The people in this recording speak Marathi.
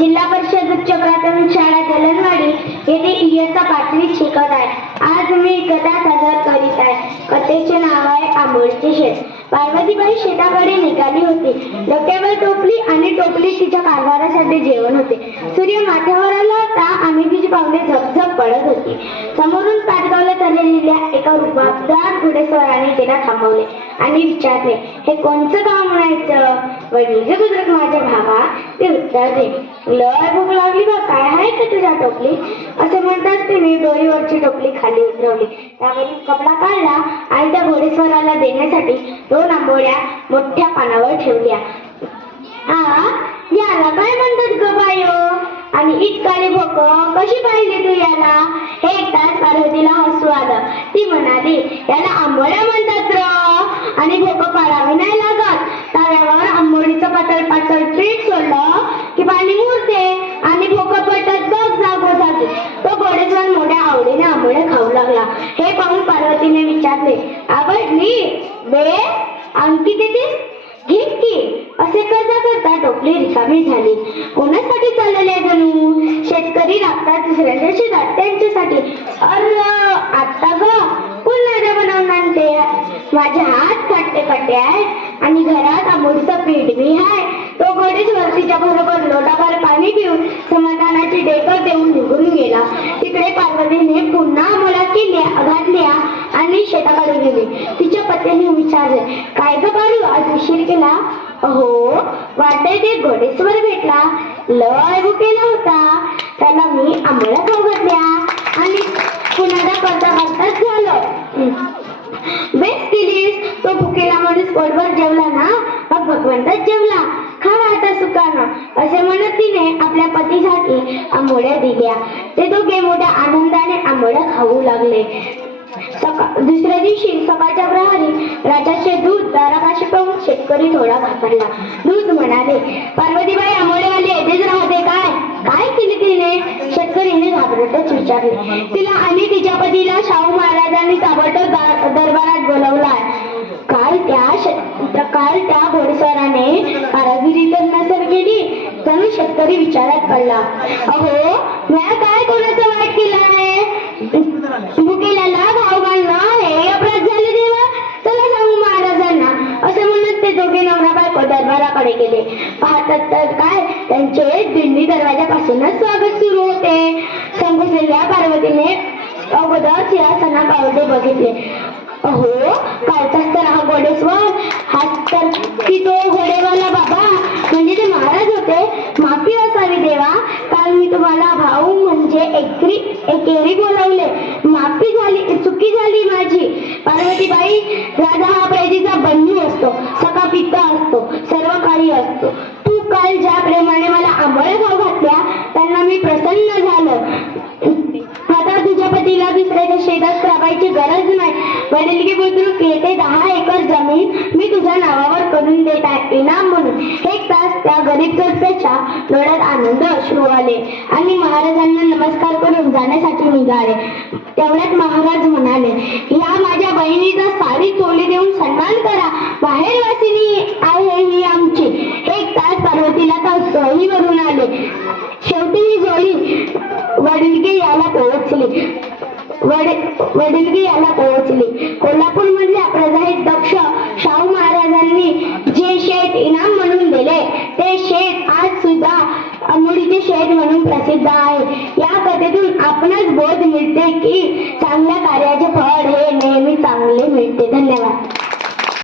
जिल्हा परिषद उच्च प्राथमिक शाळा गलनवाडी येथे इयत्ता 5वीत शिकत आहे. आज मी कथा सादर करीत आहे. कथेचे नाव आहे आंबोळीचे शेत. पार्वतीबाई शेताकडे निघाली होती. डोक्यावर टोपली आणि टोपलीत तिच्या कारभारासाठी जेवण होते. सूर्य माथ्यावर आला होता आणि तिची पावले झपझप पडत होती. समोरून पाटगावला चाललेल्या एका रुबाबदार घोडेस्वाराने तिला थांबवले आणि विचारले, हे कोणचं काम म्हणायचं? वडील बुजुर्ग माझ्या भावा, ते उत्तर दे. लय भूक लागली बा, काय आहे का तुझ्या टोपली? असे म्हणताच तिने डोरीवरची टोपली खाली उतरवली. त्यावरील कपडा काढला आणि त्या घोडेस्वाराला देण्यासाठी 2 आंबोळ्या मोठ्या पानावर ठेवल्या. याला काय म्हणतात ग बायो? आणि इतकाली भोक कशी पाहिली तू याला? हे ऐकताच पार्वतीला हसू आलं. ती म्हणाली, याला आंबोळ्या म्हणतात र, आणि भोक पाडावी नाही लागत. तव्यावर आंबोळीचं पातळ पातळ पीठ सोडलं की पाणी मुरते आणि भोक पडतात बघ जागोजागी. तो घोडेस्वार मोठ्या आवडीने आंबोळ्या खाऊ लागला. हे पाहून पार्वतीने विचारले, आवडली बे? आणखी देतेस? घे की. असे करता करता टोपली रिकामी झाली. कोणासाठी चाललेले जणू? शेतकरी लागतात दुसऱ्याच्या शेतात, त्यांच्यासाठी. आता ग पुन्हा बनवून आणते. माझे हात काटते काटे आहे आणि घरात आंबोळीचं पीठ बी आहे. तो घोडेस्वार तिच्या बरोबर लोटाभर पाणी पिऊन समाधानाची डेकर देऊन निघून गेला. तिकडे पार्वतीने पुन्हा आंबोळ्या केल्या घातल्या आणि शेताकडे गेली. तिच्या पत्नीने विचारले, काय ग बाळू, आज उशीर केला? अहो, वाटतंय ते घोडेस्वार भेटला. लय भुकेला होता. त्याला मी आंबोळ्या खाऊ घातल्या आणि पुन्हा करता करताच झालं. बेस केलीस. तो भुकेला माणूस पोटभर जेवला ना, मग भगवंतच जेवला. खा आता सुखानं. असे म्हणत तिने आपल्या पतीसाठी आंबोळ्या दिल्या. ते दोघे मोठ्या आनंदाने आंबोळ्या खाऊ लागले. दुसऱ्या दिवशी सकाळच्या प्रहरी राजाचे दूध दारापाशी पाहून शेतकरी थोडा घाबरला. दूध म्हणाले, पार्वतीबाई आंबोळेवाली येथेच राहते काय? काय केले तिने? शेतकरीने घाबरतच विचारले. तिला आणि तिच्या पतीला शाहू महाराजांनी ताबडतोब दरबारात बोलवलाय. काल त्या घोडेस्वाराने कारागिरी तर नसेल केली? जणू शेतकरी विचारात पडला. अहो, म्या काय कोणाचं वाईट केलंय? भुकेल्याला भाव घालणं हे अपराध झाले देवा. चला सांगू महाराजांना. असे म्हणत ते दोघे नवरा बायको दरबाराकडे गेले. पाहतात तर काय, त्यांचे दिंडी दरवाजापासूनच स्वागत सुरू होते. संकोचलेल्या पार्वतीने अगोदर सिंहासनापावले बघितले. अहो, कालचाच तर हा घोडेस्वार, हाच तर की तो घोडेवाला बाबा, म्हणजे ते महाराज होते. माफी असावी देवा, काल मी तुम्हाला भाऊ म्हणजे एकेरी बोलावले. माफी झाली, चुकी झाली माझी. पार्वतीबाई, राजा हा प्रेतीचा बंधू असतो, सखा पिता असतो, सर्व काही असतो. तू काल ज्या प्रेमाने मला आंबोळ्या खाऊ घातल्या त्यांना मी प्रसन्न झालो. आता तुझ्या पतीला दुसऱ्याच्या शेतात राबायची गरज नाही. वडिलकी बुद्रुक येथे 10 एकर जमीन मी तुझ्या नावावर करून देत आहे इनाम म्हणून. एक तास त्या गरीब जोडप्याच्या डोळ्यात आनंद अश्रू आले आणि महाराजांना नमस्कार करून जाण्यासाठी निघाले. तेवढ्यात महाराज म्हणाले, या माझ्या बहिणीचा साडी चोली देऊन सन्मान करा. बाहेर वासिनी आहे ही आमची. एक तास पार्वतीला तळीवरून आले. शेवटी ही जोडी वडिलगी याला पोहोचली. कोल्हापूर मधल्या प्रजाहित दक्ष शाहू महाराजांनी जे शेत इनाम म्हणून दिले ते शेत आज सुद्धा आंबोळीचे शेत म्हणून प्रसिद्ध आहे. या कथेतून आपणास बोध मिळते की चांगल्या कार्याचे फळ